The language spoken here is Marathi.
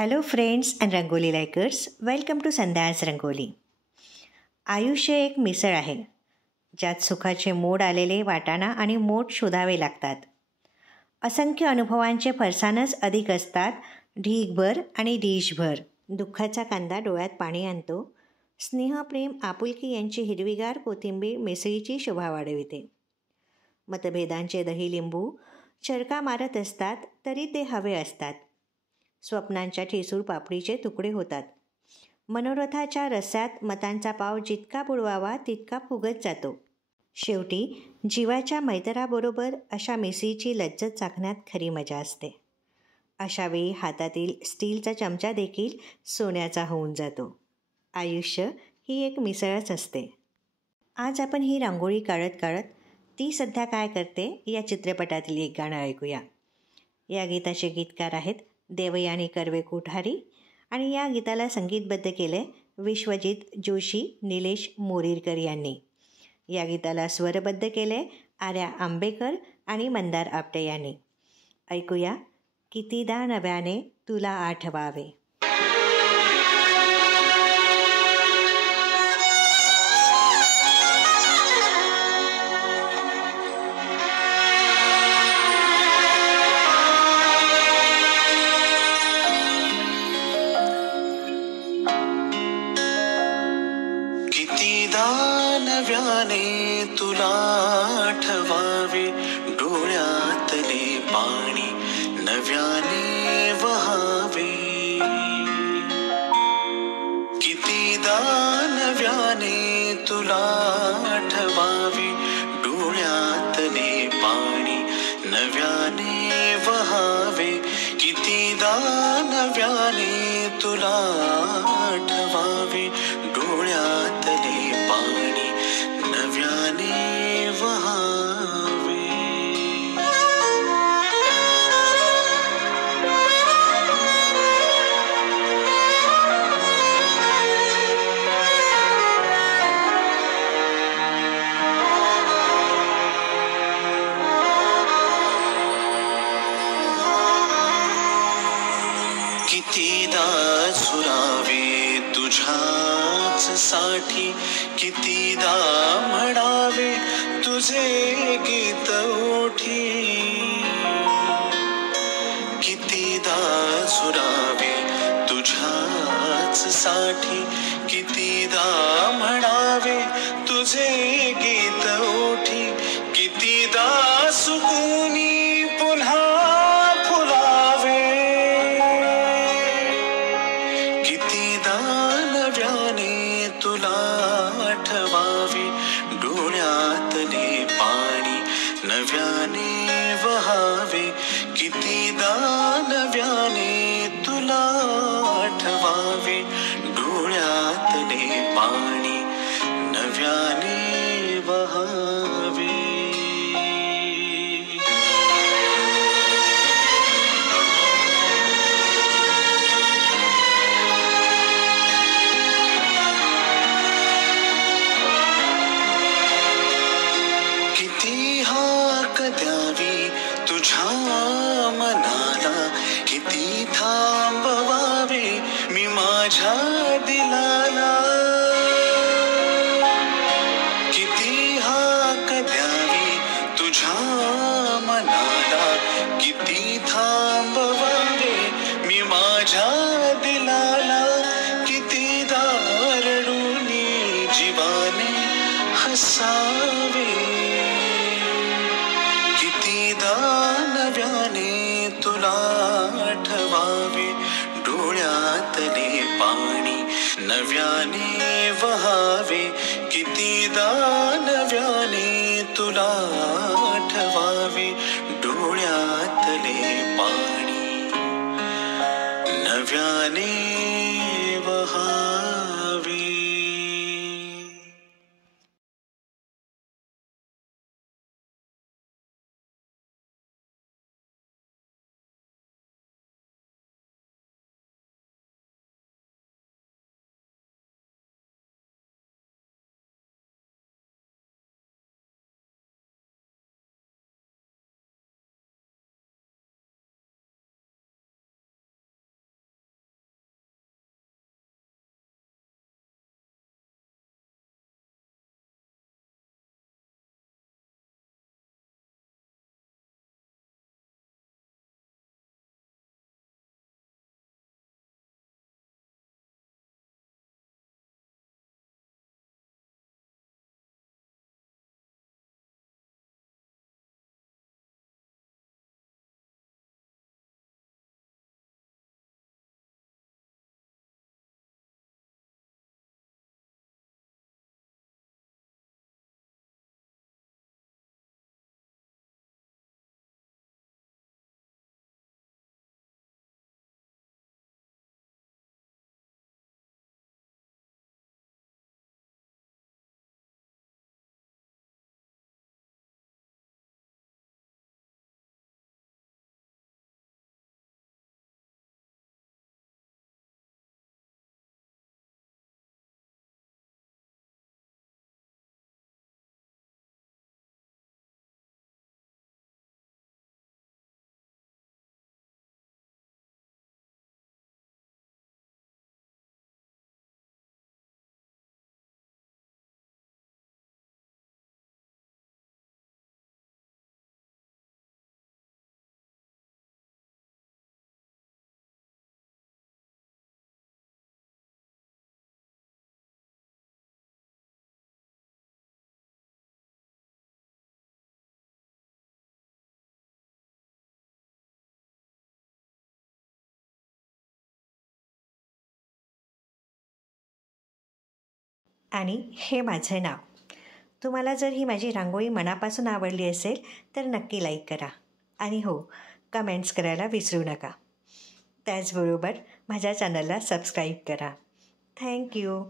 Hello friends and rangoli likers, welcome to Sandhya's rangoli. आयुष्य एक मिसळ आहे, ज्यात सुखाचे मोड आलेले वाटाणा आणि मोठ शोधावे लागतात. असंख्य अनुभवांचे फरसाणच अधिक असतात, ढीगभर आणि डिशभर. दुःखाचा कांदा डोळ्यात पाणी आणतो, स्नेह, प्रेम, आपुलकी यांची हिरवीगार कोथिंबीर मिसळीची शोभा वाढविते. मतभेदांचे दही लिंबू चरका मारत असतात, तरी ते हवे असतात. स्वप्नांच्या ठिसूळ पापडीचे तुकडे होतात. मनोरथाच्या रस्स्यात मतांचा पाव जितका बुडवावा तितका फुगत जातो. शेवटी जीवाच्या मैत्राबरोबर अशा मिसळीची लज्जत चाखण्यात खरी मजा असते. अशावेळी हातातील स्टीलचा चमचा देखील सोन्याचा होऊन जातो. आयुष्य ही एक मिसळच असते. आज आपण ही रांगोळी काढत काढत ती सध्या काय करते या चित्रपटातील एक गाणं ऐकूया. या गीताचे गीतकार आहेत देवयानी कर्वे कोठारी आणि या गीताला संगीतबद्ध केले विश्वजित जोशी, निलेश मोरीरकर यांनी. या गीताला स्वरबद्ध केले आर्या आंबेकर आणि मंदार आपटे यांनी. ऐकूया कितीदा नव्याने तुला आठवावे. कितीदा नव्याने तुला आठवावे, डोळ्यातले पाणी नव्याने वहावे. कितीदा नव्याने तुला आठवावे, डोळ्यातले पाणी नव्याने वहावे. कितीदा नव्याने तुला आठवावे, डोळ्यातले पाणी नव्याने वहावे. कितीदा झुरावे तुझ्याच साठी, कितीदा म्हणावे तुझे गीत ओठी. कितीदा झुरावे तुझ्याच साठी, कितीदा म्हणावे तुझे गीत ओठी. कितीदा सुकूनी पुन्हा फुलावे. कितीदा नव्याने तुला आठवावे, डोळ्यातले पाणी नव्याने वहावे. कितीदा नव्याने तुला आठवावे, डोळ्यातले पाणी नव्याने वहावे. किती हाक द्यावी तुझ्या मनाला, किती थांबवावे मी माझ्या दिलाला. किती हाक द्यावी तुझ्या मनाला, किती थांबवावे मी माझ्या दिलाला. कितीदा रडूनी जीवाने हसावे. कितीदा नव्याने तुला आठवावे, डोळ्यातले पाणी नव्याने वहावे. कितीदा नव्याने तुला आठवावे, डोळ्यातले पाणी नव्याने वहावे. आणि हे माझं नाव. तुम्हाला जर ही माझी रांगोळी मनापासून आवडली असेल तर नक्की लाईक करा आणि हो, कमेंट्स करायला विसरू नका. त्याचबरोबर माझ्या चॅनलला सबस्क्राईब करा. थँक्यू.